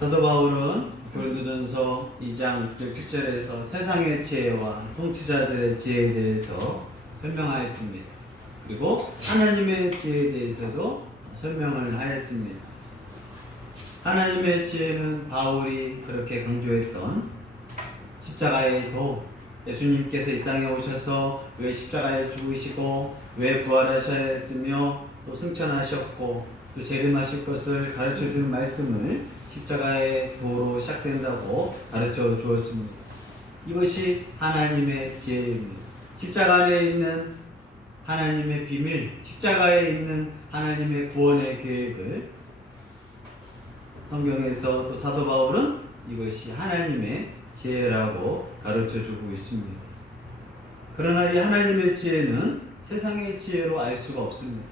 사도 바울은 고린도전서 2장 7절에서 세상의 지혜와 통치자들의 지혜에 대해서 설명하였습니다. 그리고 하나님의 지혜에 대해서도 설명을 하였습니다. 하나님의 지혜는 바울이 그렇게 강조했던 십자가의 도, 예수님께서 이 땅에 오셔서 왜 십자가에 죽으시고 왜 부활하셨으며 또 승천하셨고 또 재림하실 것을 가르쳐 주는 말씀을 십자가의 도로 시작된다고 가르쳐 주었습니다. 이것이 하나님의 지혜입니다. 십자가 안에 있는 하나님의 비밀, 십자가에 있는 하나님의 구원의 계획을 성경에서 또 사도 바울은 이것이 하나님의 지혜라고 가르쳐 주고 있습니다. 그러나 이 하나님의 지혜는 세상의 지혜로 알 수가 없습니다.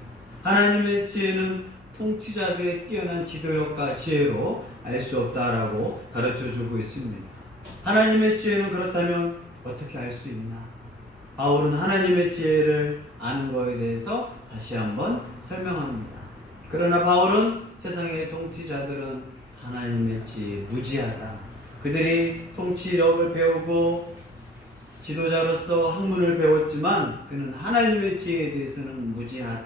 하나님의 지혜는 통치자들의 뛰어난 지도력과 지혜로 알 수 없다라고 가르쳐 주고 있습니다. 하나님의 지혜는 그렇다면 어떻게 알 수 있나? 바울은 하나님의 지혜를 아는 것에 대해서 다시 한번 설명합니다. 그러나 바울은 세상의 통치자들은 하나님의 지혜에 무지하다. 그들이 통치력을 배우고 지도자로서 학문을 배웠지만 그는 하나님의 지혜에 대해서는 무지하다.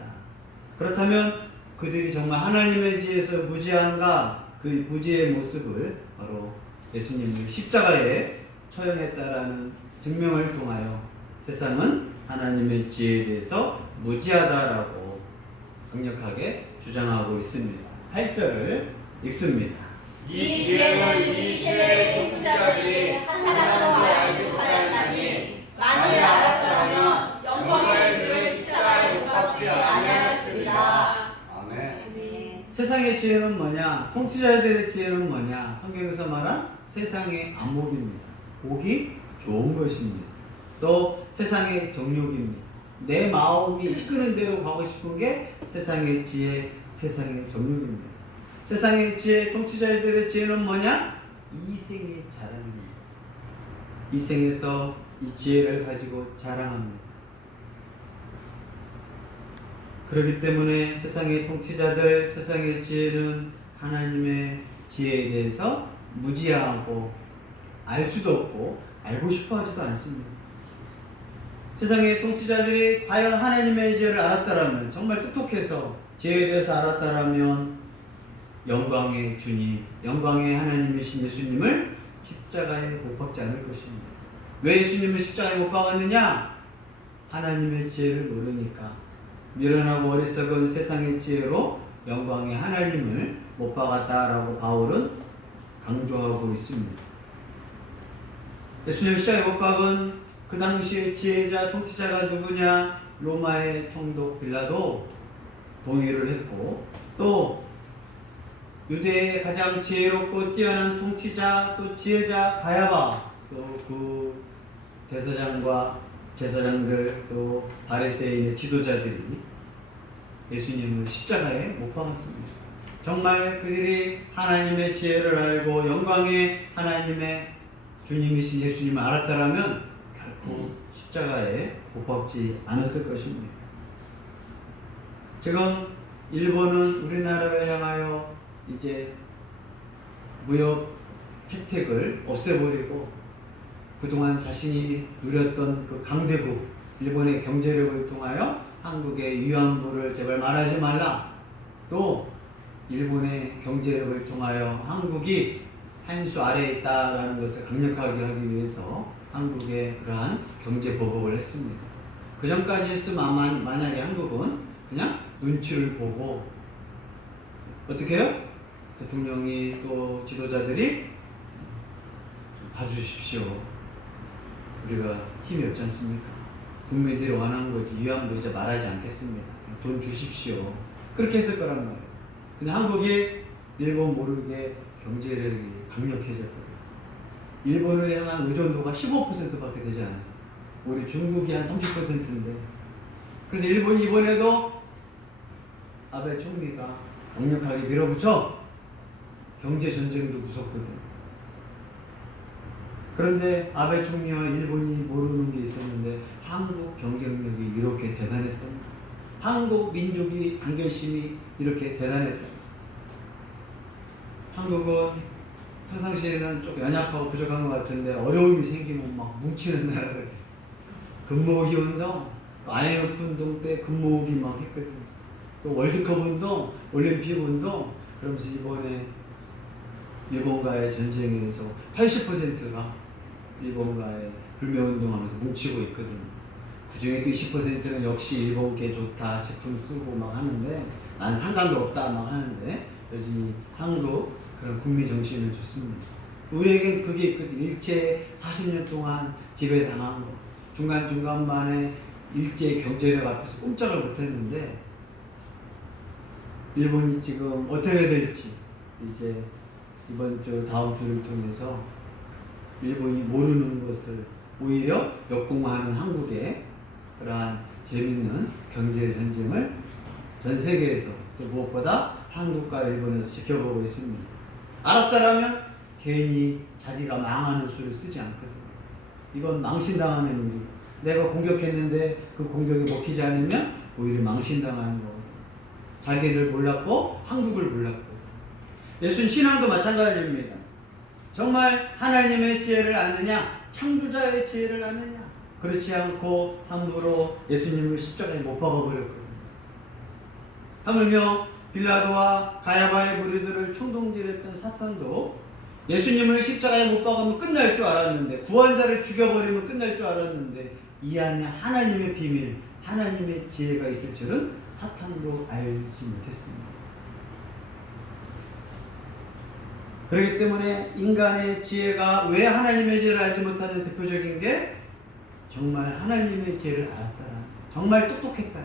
그렇다면 그들이 정말 하나님의 지혜에서 무지한가? 그 무지의 모습을 바로 예수님을 십자가에 처형했다라는 증명을 통하여 세상은 하나님의 지혜에 대해서 무지하다라고 강력하게 주장하고 있습니다. 8절을 읽습니다. 이 지혜는 이 시대의 통치자들이 한 사람도 알지 못하였나니 만일 알았더라면 영광의 주를 십자가에 못 박지 아니하였으리라. 아멘. 세상의 지혜는 뭐냐? 통치자들의 지혜는 뭐냐? 성경에서 말한 세상의 안목입니다. 보기 좋은 것입니다. 또 세상의 정욕입니다. 내 마음이 이끄는 대로 가고 싶은 게 세상의 지혜, 세상의 정욕입니다. 세상의 지혜, 통치자들의 지혜는 뭐냐? 이생의 자랑입니다. 이생에서 이 지혜를 가지고 자랑합니다. 그렇기 때문에 세상의 통치자들, 세상의 지혜는 하나님의 지혜에 대해서 무지하고 알 수도 없고 알고 싶어 하지도 않습니다. 세상의 통치자들이 과연 하나님의 지혜를 알았다라면, 정말 똑똑해서 지혜에 대해서 알았다라면 영광의 주님, 영광의 하나님이신 예수님을 십자가에 못 박지 않을 것입니다. 왜 예수님을 십자가에 못 박았느냐? 하나님의 지혜를 모르니까. 미련하고 어리석은 세상의 지혜로 영광의 하나님을 못 박았다라고 바울은 강조하고 있습니다. 예수님 십자가에 못 박은 그 당시의 지혜자, 통치자가 누구냐? 로마의 총독 빌라도 동의를 했고, 또 유대의 가장 지혜롭고 뛰어난 통치자, 또 지혜자 가야바, 또 그 대사장과 제사장들, 또 바리새인의 지도자들이 예수님을 십자가에 못 박았습니다. 정말 그들이 하나님의 지혜를 알고 영광의 하나님의 주님이신 예수님을 알았다라면 결코 십자가에 못 박지 않았을 것입니다. 지금 일본은 우리나라를 향하여 이제 무역 혜택을 없애버리고 그동안 자신이 누렸던 그 강대국, 일본의 경제력을 통하여 한국의 위안부를 제발 말하지 말라. 또 일본의 경제력을 통하여 한국이 한 수 아래에 있다라는 것을 강력하게 하기 위해서 한국에 그러한 경제 보복을 했습니다. 그 전까지 했으면 만약에 한국은 그냥 눈치를 보고 어떻게 해요? 대통령이 또 지도자들이 봐주십시오. 우리가 힘이 없지 않습니까? 국민들이 원하는 거지. 위안부 이제 말하지 않겠습니다. 돈 주십시오. 그렇게 했을 거란 말이에요. 근데 한국이 일본 모르게 경제력이 강력해졌거든요. 일본을 향한 의존도가 15%밖에 되지 않았어요. 우리 중국이 한 30%인데. 그래서 일본이 이번에도 아베 총리가 강력하게 밀어붙여 경제 전쟁도 무섭거든요. 그런데 아베 총리와 일본이 모르는 게 있었는데 한국 경쟁력이 이렇게 대단했습니다. 한국 민족이 단결심이 이렇게 대단했어요. 한국은 평상시에는 좀 연약하고 부족한 것 같은데 어려움이 생기면 막 뭉치는 나라가 돼. 근모으기 운동, IMF 운동 때 근모으기 막 했거든요. 또 월드컵 운동, 올림픽 운동, 그러면서 이번에 일본과의 전쟁에서 80%가 일본과의 불매운동하면서 뭉치고 있거든요. 그 중에 또 20%는 역시 일본께 좋다, 제품 쓰고 막 하는데 난 상관도 없다 막 하는데 여전히 한국 그런 국민 정신은 좋습니다. 우리에겐 그게 있거든요. 일제 40년 동안 지배당한 거. 중간중간만에 일제 경제력 앞에서 꼼짝을 못했는데 일본이 지금 어떻게 될지 이제 이번 주 다음 주를 통해서 일본이 모르는 것을 오히려 역공하는 한국의 그러한 재밌는 경제 전쟁을 전 세계에서 또 무엇보다 한국과 일본에서 지켜보고 있습니다. 알았다라면 괜히 자기가 망하는 수를 쓰지 않거든요. 이건 망신당하는 일이고 내가 공격했는데 그 공격이 먹히지 않으면 오히려 망신당하는 거거든요. 자기를 몰랐고 한국을 몰랐고 예수님 신앙도 마찬가지입니다. 정말 하나님의 지혜를 아느냐 창조자의 지혜를 아느냐 그렇지 않고 함부로 예수님을 십자가에 못 박아버렸거든요. 하물며 빌라도와 가야바의 무리들을 충동질했던 사탄도 예수님을 십자가에 못 박으면 끝날 줄 알았는데 구원자를 죽여버리면 끝날 줄 알았는데 이 안에 하나님의 비밀 하나님의 지혜가 있을 줄은 사탄도 알지 못했습니다. 그렇기 때문에 인간의 지혜가 왜 하나님의 지혜를 알지 못하는 대표적인 게 정말 하나님의 지혜를 알았다라 정말 똑똑했다라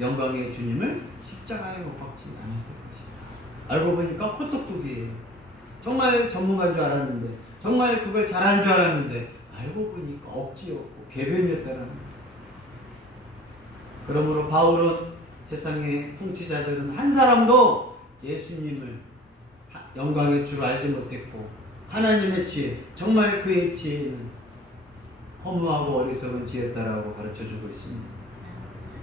영광의 주님을 십자가에 못 박지 않았을 것이다. 알고 보니까 호떡두기예요. 정말 전문가인 줄 알았는데 정말 그걸 잘하는 줄 알았는데 알고 보니까 억지였고 궤변이었다는 거예요. 그러므로 바울은 세상의 통치자들은 한 사람도 예수님을 영광의 주를 알지 못했고 하나님의 지혜 정말 그의 지혜는 허무하고 어리석은 지혜였다라고 가르쳐주고 있습니다.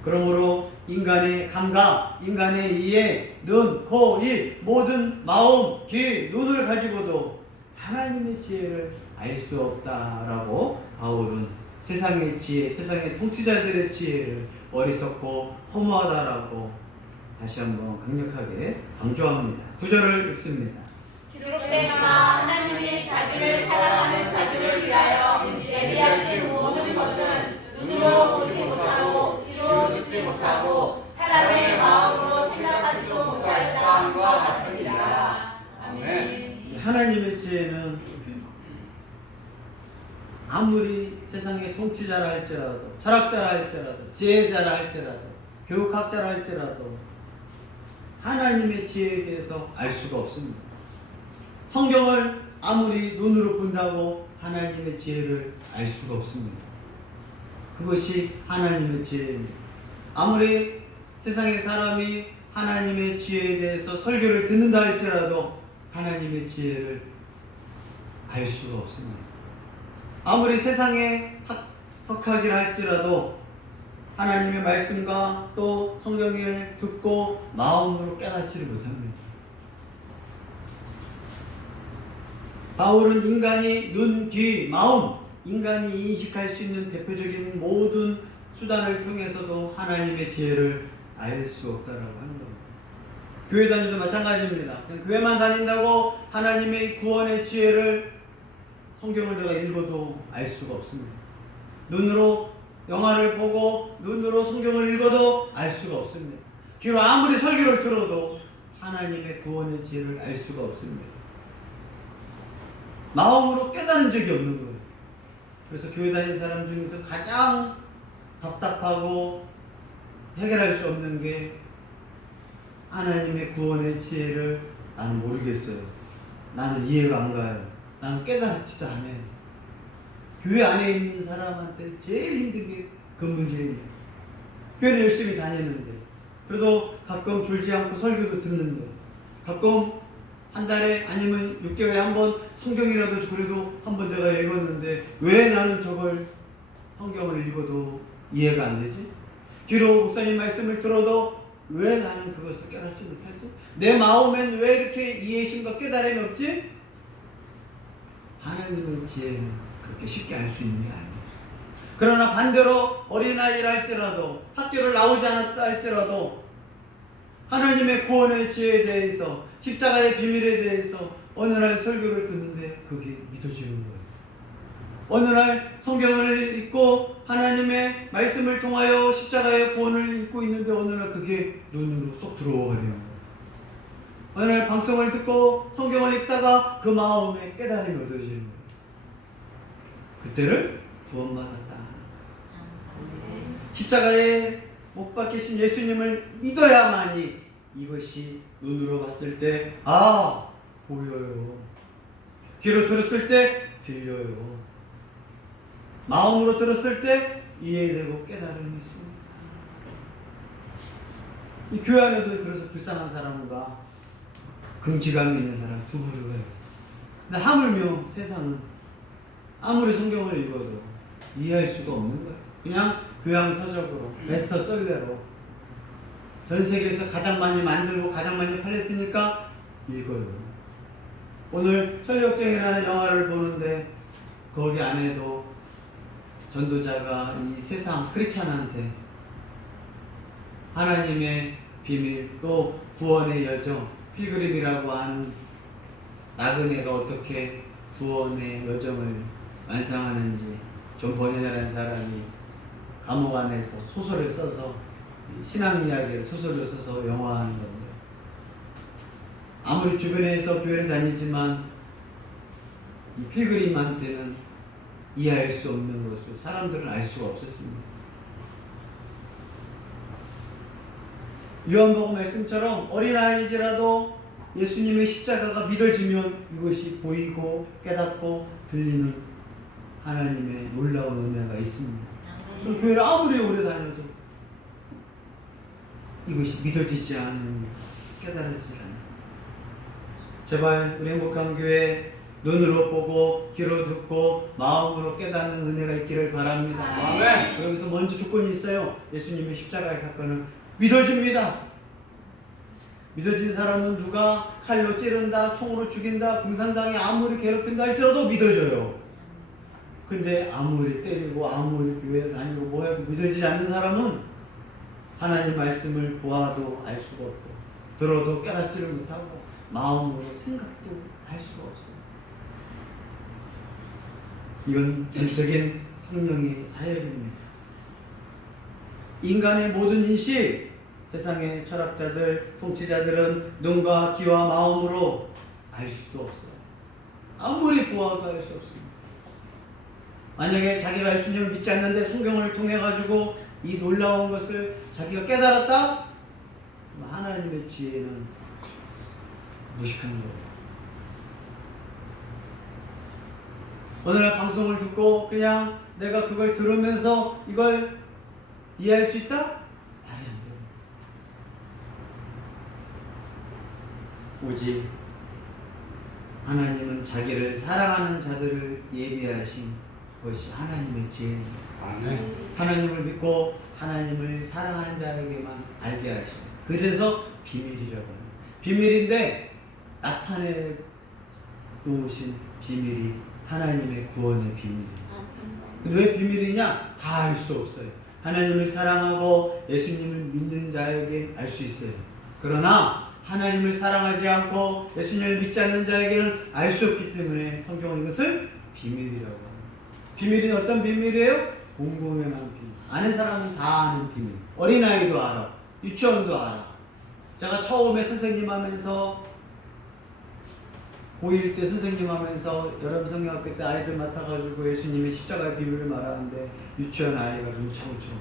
그러므로 인간의 감각, 인간의 이해, 눈, 코, 입, 모든 마음, 귀, 눈을 가지고도 하나님의 지혜를 알 수 없다라고 바울은 세상의 지혜, 세상의 통치자들의 지혜를 어리석고 허무하다라고 다시 한번 강력하게 강조합니다. 9절을 읽습니다. 기록되노라 하나님의 자기를 사랑하는 자들을 위하여 예비하신 모든 것은 눈으로 보지 못하고 귀로 듣지 못하고 사람의 마음으로 생각하지도 못하였다 함과 같으리라. 아멘. 하나님의 지혜는 아무리 세상의 통치자라 할지라도 철학자라 할지라도 지혜자라 할지라도 교육학자라 할지라도 하나님의 지혜에 대해서 알 수가 없습니다. 성경을 아무리 눈으로 본다고 하나님의 지혜를 알 수가 없습니다. 그것이 하나님의 지혜입니다. 아무리 세상의 사람이 하나님의 지혜에 대해서 설교를 듣는다 할지라도 하나님의 지혜를 알 수가 없습니다. 아무리 세상에 석학이라 할지라도 하나님의 말씀과 또 성경을 듣고 마음으로 깨닫지를 못합니다. 바울은 인간이 눈, 귀, 마음, 인간이 인식할 수 있는 대표적인 모든 수단을 통해서도 하나님의 지혜를 알 수 없다라고 하는 겁니다. 교회 다니도 마찬가지입니다. 그냥 교회만 다닌다고 하나님의 구원의 지혜를 성경을 내가 읽어도 알 수가 없습니다. 눈으로 영화를 보고 눈으로 성경을 읽어도 알 수가 없습니다. 귀로 아무리 설교를 들어도 하나님의 구원의 지혜를 알 수가 없습니다. 마음으로 깨달은 적이 없는 거예요. 그래서 교회 다니는 사람 중에서 가장 답답하고 해결할 수 없는 게 하나님의 구원의 지혜를 나는 모르겠어요. 나는 이해가 안 가요. 나는 깨달지도 않아요. 교회 안에 있는 사람한테 제일 힘든 게 그 문제예요. 교회를 열심히 다니는데 그래도 가끔 졸지 않고 설교도 듣는데 가끔 한 달에 아니면 6개월에 한 번 성경이라도 그래도 한 번 내가 읽었는데 왜 나는 저걸 성경을 읽어도 이해가 안 되지? 귀로 목사님 말씀을 들어도 왜 나는 그것을 깨닫지 못하지? 내 마음엔 왜 이렇게 이해심과 깨달음이 없지? 하나님의 지혜는 그렇게 쉽게 알 수 있는 게 아니에요. 그러나 반대로 어린아이라 할지라도 학교를 나오지 않았다 할지라도 하나님의 구원의 지혜에 대해서 십자가의 비밀에 대해서 어느 날 설교를 듣는데 그게 믿어지는 거예요. 어느 날 성경을 읽고 하나님의 말씀을 통하여 십자가의 구원을 읽고 있는데 어느 날 그게 눈으로 쏙 들어오려는 거예요. 어느 날 방송을 듣고 성경을 읽다가 그 마음에 깨달음이 얻어지는 거예요. 그때를 구원받았다. 십자가에 못 박히신 예수님을 믿어야만이 이것이 눈으로 봤을 때 보여요. 귀로 들었을 때 들려요. 마음으로 들었을 때 이해되고 깨달음이 있습니다. 이 교회 안에도 그래서 불쌍한 사람과 긍지감 있는 사람 두 부류가 있어요. 근데 하물며 세상은 아무리 성경을 읽어도 이해할 수가 없는 거예요. 그냥 교양서적으로 베스트셀러로 전 세계에서 가장 많이 만들고 가장 많이 팔렸으니까 읽어요. 오늘 천리역정이라는 영화를 보는데 거기 안에도 전도자가 이 세상 크리스찬한테 하나님의 비밀 또 구원의 여정 필그림이라고 하는 나그네가 어떻게 구원의 여정을 완성하는지 존 버니라는 사람이 감옥 안에서 소설을 써서 신앙 이야기를 소설로 써서 영화하는 겁니다. 아무리 주변에서 교회를 다니지만 이 필그림한테는 이해할 수 없는 것을 사람들은 알 수가 없었습니다. 요한복음 말씀처럼 어린아이지라도 예수님의 십자가가 믿어지면 이것이 보이고 깨닫고 들리는 하나님의 놀라운 은혜가 있습니다. 교회를 아무리 오래 다녀도 이것이 믿어지지 않는, 깨달아지지 않는. 제발 우리 행복한 교회 눈으로 보고 귀로 듣고 마음으로 깨닫는 은혜가 있기를 바랍니다. 아멘. 그러면서 먼저 조건이 있어요. 예수님의 십자가의 사건은 믿어집니다. 믿어진 사람은 누가 칼로 찌른다, 총으로 죽인다, 공산당이 아무리 괴롭힌다 할지라도 믿어져요. 근데 아무리 때리고 아무리 교회 다니고 뭐해도 믿어지지 않는 사람은 하나님 말씀을 보아도 알 수가 없고 들어도 깨닫지를 못하고 마음으로 생각도 할 수가 없어요. 이건 전적인 성령의 사역입니다. 인간의 모든 인식, 세상의 철학자들, 통치자들은 눈과 귀와 마음으로 알 수도 없어요. 아무리 보아도 알 수 없습니다. 만약에 자기가 예수님을 믿지 않는데 성경을 통해 가지고 이 놀라운 것을 자기가 깨달았다? 하나님의 지혜는 무식한 거예요. 오늘날 방송을 듣고 그냥 내가 그걸 들으면서 이걸 이해할 수 있다? 말이 안 돼요. 오직 하나님은 자기를 사랑하는 자들을 예비하신 것이 하나님의 지혜입니다. 아멘. 하나님을 믿고 하나님을 사랑하는 자에게만 알게 하시고 그래서 비밀이라고 합니다. 비밀인데 나타내 놓으신 비밀이 하나님의 구원의 비밀입니다. 왜 비밀이냐? 다 알 수 없어요. 하나님을 사랑하고 예수님을 믿는 자에게 알 수 있어요. 그러나 하나님을 사랑하지 않고 예수님을 믿지 않는 자에게는 알 수 없기 때문에 성경은 이것을 비밀이라고 합니다. 비밀이 어떤 비밀이에요? 공공연한 비밀. 아는 사람은 다 아는 비밀. 어린아이도 알아. 유치원도 알아. 제가 처음에 선생님 하면서 고1 때 선생님 하면서 여름 성경학교 때 아이들 맡아가지고 예수님의 십자가의 비밀을 말하는데 유치원 아이가 눈치를 쳐요.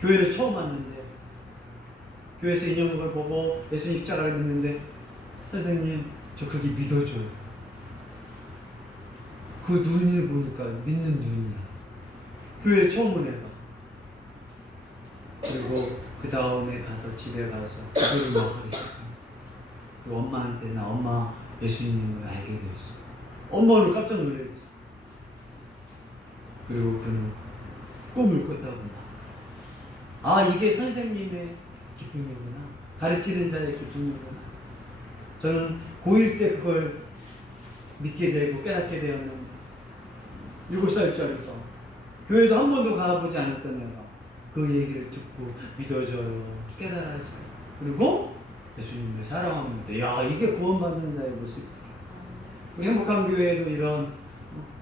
교회를 처음 왔는데 교회에서 인형을 보고 예수님 십자가를 믿는데 선생님 저 그게 믿어져요. 그 눈을 보니까 믿는 눈이야. 교회를 처음 온 애가. 그리고 그 다음에 가서 집에 가서 기도를 막 하기 시작합니다. 그 엄마한테 나 엄마 예수님을 알게 됐어. 엄마는 깜짝 놀랐어. 그리고 그는 꿈을 꿨다고. 이게 선생님의 기쁨이구나. 가르치는 자의 기쁨이구나. 저는 고1 때 그걸 믿게 되고 깨닫게 되었는데 7살짜리가 교회도 한 번도 가보지 않았던 애가 그 얘기를 듣고 믿어져요, 깨달아져요. 그리고 예수님을 사랑합니다. 야, 이게 구원받는 자의 모습. 우리 행복한 교회에도 이런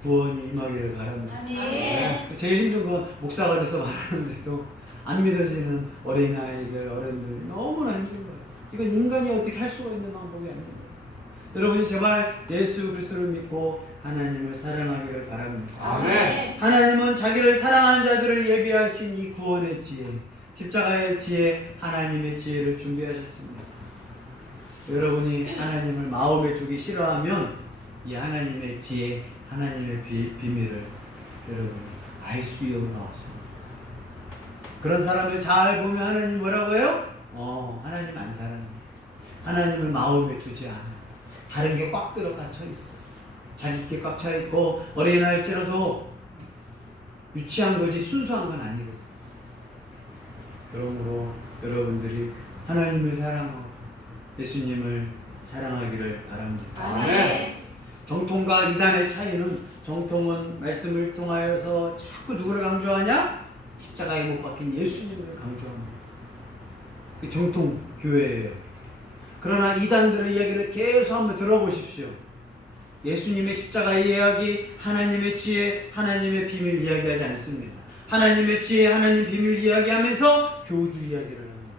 구원이 임하기를 바랍니다. 제일 힘든 건 목사가 돼서 말하는데도 안 믿어지는 어린아이들, 어른들 너무나 힘든 거예요. 이건 인간이 어떻게 할 수가 있는 방법이 아닙니다. 여러분이 제발 예수 그리스도를 믿고 하나님을 사랑하기를 바랍니다. 아멘. 하나님은 자기를 사랑하는 자들을 예비하신 이 구원의 지혜, 십자가의 지혜, 하나님의 지혜를 준비하셨습니다. 여러분이 하나님을 마음에 두기 싫어하면 이 하나님의 지혜, 하나님의 비밀을 여러분 알 수 있는 없습니다. 그런 사람을 잘 보면 하나님 뭐라고 해요? 하나님 안 사랑해. 하나님을 마음에 두지 않아. 다른 게 꽉 들어갇혀 있어. 자기 게 꽉 차 있고 어린아이일지라도 유치한 거지 순수한 건 아니거든. 그러므로 여러분들이 하나님을 사랑하고 예수님을 사랑하기를 바랍니다. 아멘. 정통과 이단의 차이는, 정통은 말씀을 통하여서 자꾸 누구를 강조하냐? 십자가에 못 박힌 예수님을 강조합니다. 그 정통 교회예요. 그러나 이단들의 이야기를 계속 한번 들어보십시오. 예수님의 십자가의 이야기, 하나님의 지혜, 하나님의 비밀 이야기하지 않습니다. 하나님의 지혜, 하나님 비밀 이야기하면서 교주 이야기를 합니다.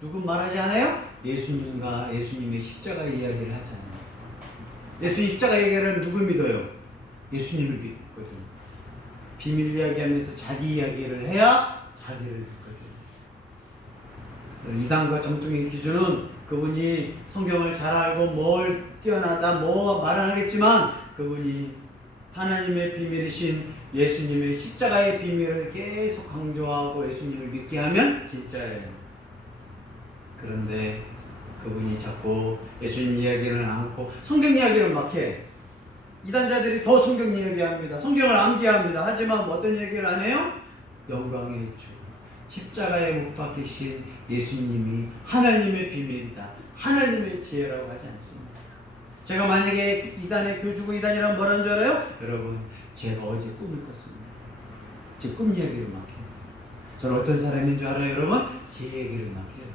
누군 말하지 않아요? 예수님과 예수님의 십자가 이야기를 하잖아요. 예수님 십자가 이야기를 누굴 믿어요? 예수님을 믿거든. 비밀 이야기하면서 자기 이야기를 해야 자기를 믿거든. 이단과 정통의 기준은 그분이 성경을 잘 알고 뭘 뛰어나다 뭐 말은 하겠지만 그분이 하나님의 비밀이신 예수님의 십자가의 비밀을 계속 강조하고 예수님을 믿게 하면 진짜예요. 그런데 그분이 자꾸 예수님 이야기를 않고 성경 이야기를 막 해. 이단자들이 더 성경 이야기합니다. 성경을 암기합니다. 하지만 뭐 어떤 얘기를 안 해요? 영광의 주, 십자가에 못 박히신 예수님이 하나님의 비밀이다, 하나님의 지혜라고 하지 않습니다. 제가 만약에 이단의 교주고 이단이라면 뭐라는 줄 알아요? 여러분, 제가 어제 꿈을 꿨습니다. 제 꿈 이야기를 막 해요. 저는 어떤 사람인 줄 알아요, 여러분? 제 얘기를 막 해요.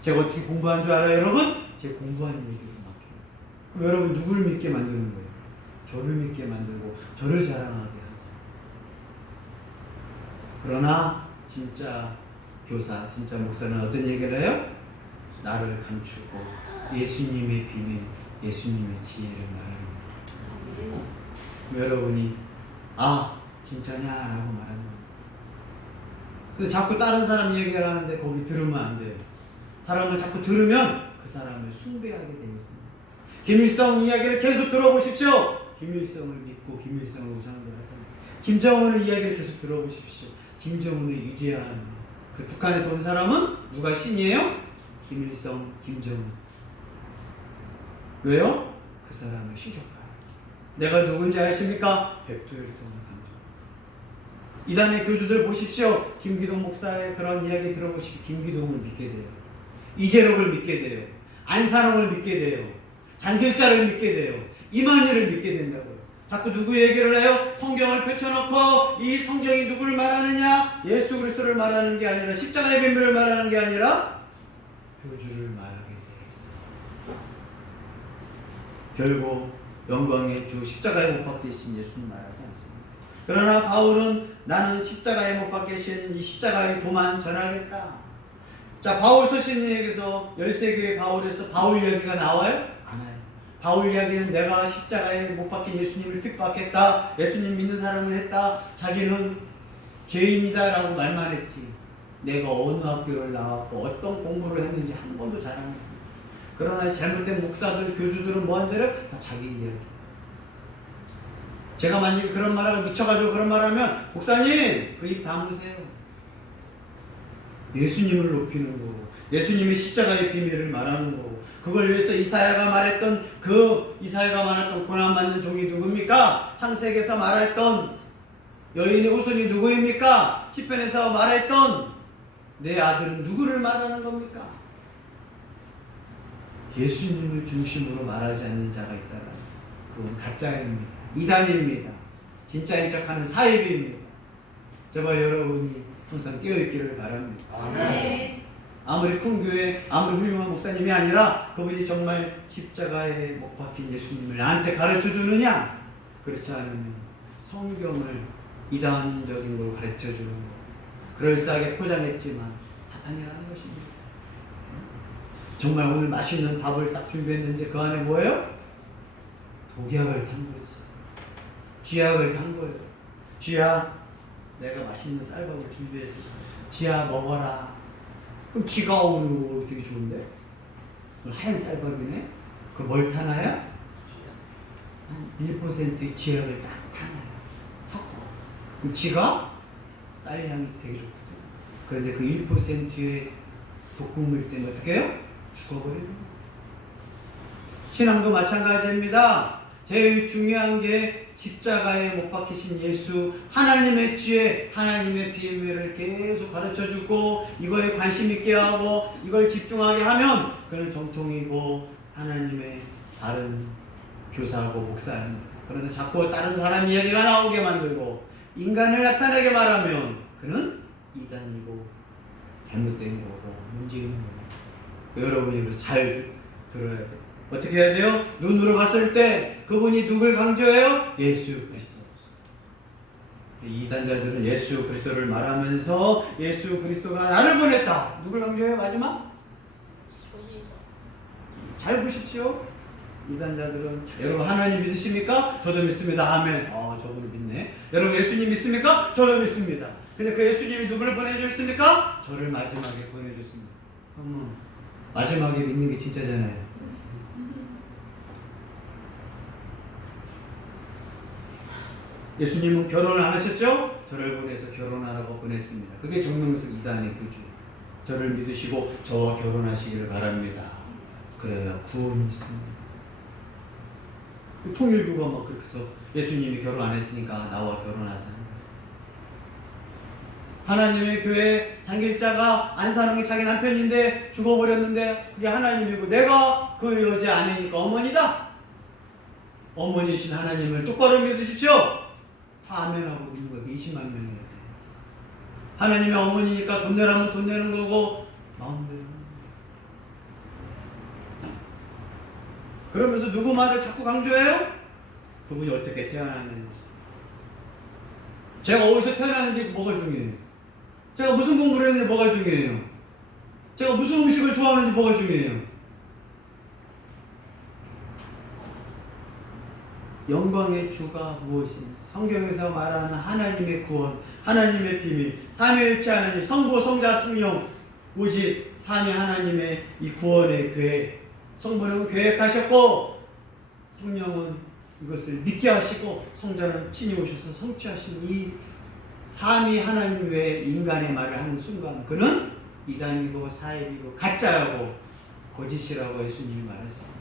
제가 어떻게 공부한 줄 알아요, 여러분? 제 공부한 얘기를 막 해요. 그럼 여러분 누구를 믿게 만드는 거예요? 저를 믿게 만들고 저를 자랑하게 하죠. 그러나 진짜 교사, 진짜 목사는 어떤 얘기를 해요? 나를 감추고 예수님의 비밀, 예수님의 지혜를 말합니다. 여러분이 진짜냐? 라고 말합니다. 근데 자꾸 다른 사람 얘기를 하는데 거기 들으면 안 돼요. 사람을 자꾸 들으면 그 사람을 숭배하게 되겠습니다. 김일성 이야기를 계속 들어보십시오. 김일성을 믿고 김일성을 우상으로 하잖아요. 김정은의 이야기를 계속 들어보십시오. 김정은의 위대한 그 북한에서 온 사람은 누가 신이에요? 김일성, 김정은. 왜요? 그 사람을 시력하라. 내가 누군지 아십니까? 백두혈통을 강조. 이단의 교주들 보십시오. 김기동 목사의 그런 이야기 들어보십시오. 김기동을 믿게 돼요. 이재록을 믿게 돼요. 안산홍을 믿게 돼요. 장길자를 믿게 돼요. 이만희를 믿게 된다고요. 자꾸 누구 얘기를 해요? 성경을 펼쳐놓고 이 성경이 누구를 말하느냐? 예수 그리스도를 말하는 게 아니라 십자가의 비밀을 말하는 게 아니라 교주를 말하게 돼요. 결국 영광의 주 십자가에 못 박히신 예수는 말하지 않습니다. 그러나 바울은 나는 십자가에 못 박히신 이 십자가의 도만 전하겠다. 자, 바울 서신에서 13교회 바울에서 바울 이야기가 나와요? 안 와요. 바울 이야기는 내가 십자가에 못 박힌 예수님을 핍박했다, 예수님 믿는 사람을 했다, 자기는 죄인이다 라고 말만 했지 내가 어느 학교를 나왔고 어떤 공부를 했는지 한 번도 자랑 못 했다. 그러나 잘못된 목사들, 교주들은 뭐 한 자를? 다 자기 이야기. 제가 만약에 그런 말하고 미쳐가지고 그런 말하면 목사님 그 입 다무세요. 예수님을 높이는 거고 예수님의 십자가의 비밀을 말하는 거고 그걸 위해서 이사야가 말했던 이사야가 말했던 고난받는 종이 누굽니까? 창세기에서 말했던 여인의 후손이 누구입니까? 시편에서 말했던 내 아들은 누구를 말하는 겁니까? 예수님을 중심으로 말하지 않는 자가 있다라. 그건 가짜입니다. 이단입니다. 진짜인 척하는 사입입니다. 제발 여러분이 항상 깨어있기를 바랍니다. 아멘. 아무리 큰 교회, 아무리 훌륭한 목사님이 아니라 그분이 정말 십자가에 못 박힌 예수님을 나한테 가르쳐 주느냐? 그렇지 않으면 성경을 이단적인 걸 가르쳐 주는 거. 그럴싸하게 포장했지만 사탄이라는 것입니다. 정말 오늘 맛있는 밥을 딱 준비했는데 그 안에 뭐예요? 독약을 탄 거지. 쥐약을 탄 거예요. 쥐야, 내가 맛있는 쌀밥을 준비했어. 쥐야, 먹어라. 그럼 쥐가 오는 거 되게 좋은데? 하얀 쌀밥이네? 그럼 뭘 타나요? 한 1%의 쥐약을 딱 타나요. 섞어. 그럼 쥐가 쌀향이 되게 좋거든. 그런데 그 1%의 독극물 때문에 어떻게 해요? 죽어버리는 거예요. 신앙도 마찬가지입니다. 제일 중요한 게 십자가에 못 박히신 예수, 하나님의 지혜, 하나님의 비밀을 계속 가르쳐주고 이거에 관심 있게 하고 이걸 집중하게 하면 그는 정통이고 하나님의 바른 교사하고 목사입니다. 그런데 자꾸 다른 사람 이야기가 나오게 만들고 인간을 나타내게 말하면 그는 이단이고 잘못된 거고 문제 있는 거고. 여러분이 잘 들어야 돼요. 어떻게 해야 돼요? 눈으로 봤을 때 그분이 누굴 강조해요? 예수 그리스도. 이단자들은 예수 그리스도를 말하면서 예수 그리스도가 나를 보냈다. 누굴 강조해요? 마지막? 잘 보십시오. 이단자들은 여러분 하나님 믿으십니까? 저도 믿습니다. 아멘. 저분을 믿네. 여러분 예수님 믿습니까? 저도 믿습니다. 근데 그 예수님이 누구를 보내주셨습니까? 저를 마지막에 보내줬습니다. 마지막에 믿는 게 진짜잖아요. 예수님은 결혼을 안 하셨죠? 저를 보내서 결혼하라고 보냈습니다. 그게 정명석 이단의 교주예요. 저를 믿으시고 저와 결혼하시기를 바랍니다. 그래야 구원이 있습니다. 통일교가 막 그렇게 해서 예수님이 결혼 안 했으니까 나와 결혼하자. 하나님의 교회 장길자가 안산홍이 자기 남편인데 죽어버렸는데 그게 하나님이고 내가 그 여자 아내니까 어머니다. 어머니신 하나님을 똑바로 믿으십시오. 다 아멘하고 있는 거예요. 20만 명이야. 하나님의 어머니니까 돈 내라면 돈 내는 거고 마음대로. 그러면서 누구 말을 자꾸 강조해요? 그분이 어떻게 태어났는지. 제가 어디서 태어났는지 뭐가 중요해요? 제가 무슨 공부를 했는지 뭐가 중요해요? 제가 무슨 음식을 좋아하는지 뭐가 중요해요? 영광의 주가 무엇인지 성경에서 말하는 하나님의 구원, 하나님의 비밀, 삼위일체 하나님, 성부, 성자, 성령, 오직 삼위 하나님의 이 구원의 계획. 성부는 계획하셨고 성령은 이것을 믿게 하시고 성자는 친히 오셔서 성취하신 이 삼위 하나님 외에 인간의 말을 하는 순간 그는 이단이고 사입이고 가짜라고 거짓이라고 예수님이 말했습니다.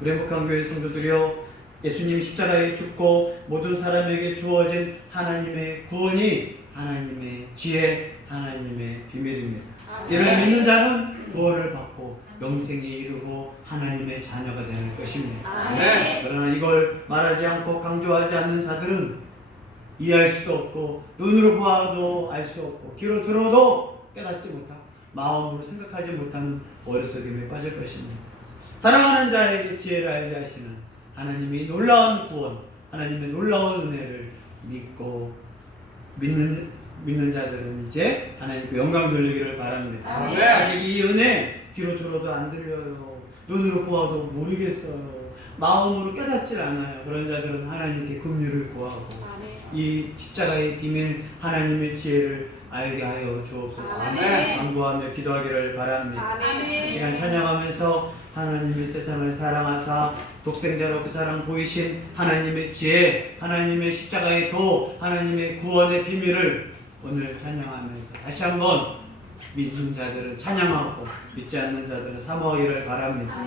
우리 행복한 교회 성도들이여, 예수님이 십자가에 죽고 모든 사람에게 주어진 하나님의 구원이 하나님의 지혜, 하나님의 비밀입니다. 이를 믿는 자는 구원을 받고 영생에 이르고 하나님의 자녀가 되는 것입니다. 그러나 이걸 말하지 않고 강조하지 않는 자들은 이해할 수도 없고 눈으로 보아도 알 수 없고 귀로 들어도 깨닫지 못하고 마음으로 생각하지 못하는 어리석임에 빠질 것입니다. 사랑하는 자에게 지혜를 알게 하시는 하나님의 놀라운 구원, 하나님의 놀라운 은혜를 믿고 믿는 자들은 이제 하나님께 영광 돌리기를 바랍니다. 아직 이 은혜 귀로 들어도 안 들려요. 눈으로 보아도 모르겠어요. 마음으로 깨닫질 않아요. 그런 자들은 하나님께 긍휼을 구하고 이 십자가의 비밀, 하나님의 지혜를 알게 하여 주옵소서. 간구하며 기도하기를 바랍니다. 이 시간 찬양하면서 하나님이 세상을 사랑하사 독생자로 그 사랑 보이신 하나님의 지혜, 하나님의 십자가의 도, 하나님의 구원의 비밀을 오늘 찬양하면서 다시 한번 믿는 자들은 찬양하고 믿지 않는 자들은 사모하기를 바랍니다.